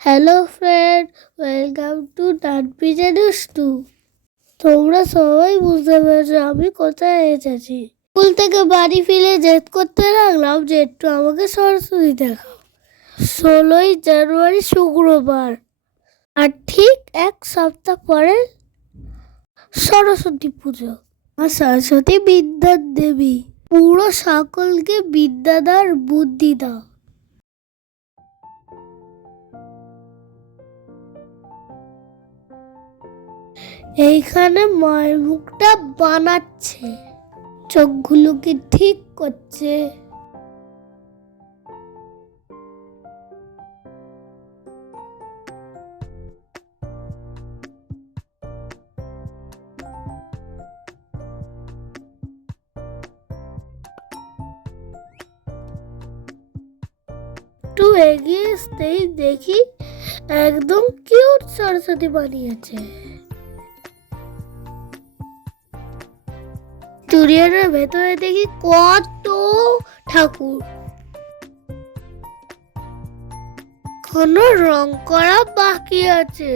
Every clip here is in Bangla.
হ্যালো ফ্রেন্ড, ওয়েলকাম টু তানপিজা দুষ্টু। তোমরা সবাই বুঝতে পেরেছো আমি কোথায় এসেছি। স্কুল থেকে বাড়ি ফিরে জেদ করতে লাগলাম যে একটু আমাকে সরস্বতী দেখাও। 16ই জানুয়ারি শুক্রবার, আর ঠিক এক সপ্তাহ পরে সরস্বতী পুজো। আর সরস্বতী বিদ্যার দেবী, পুরো সকলকে বিদ্যা দাও, বুদ্ধি দাও। এইখানে মায়ের মুখটা বানাচ্ছে, চোখগুলোকে ঠিক করছে। একটু এগিয়ে আসতেই দেখি একদম কিউট সরস্বতী বানিয়েছে। স্টুডিওর ভেতরে দেখি কত ঠাকুর, এখনো রং করা বাকি আছে।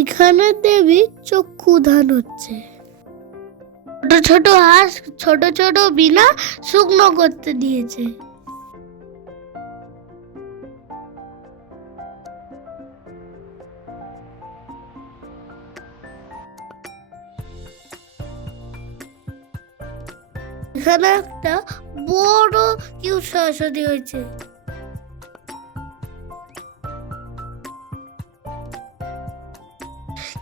এখানে দেবী চক্ষুদান হচ্ছে। ছোট ছোট হাঁস, ছোট ছোট বিনা শুকনো করতে দিয়েছে। এখানে একটা বড় কিউট সরস্বতী হয়েছে।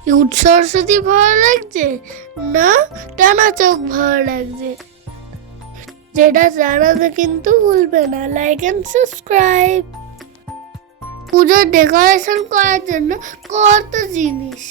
কিউট সরস্বতী ভালো লাগছে না টানা চোখ ভালো লাগছে? যেটা জানাতে কিন্তু ভুলবে না, লাইক এন্ড সাবস্ক্রাইব। পুজোর ডেকোরেশন করার জন্য কত জিনিস।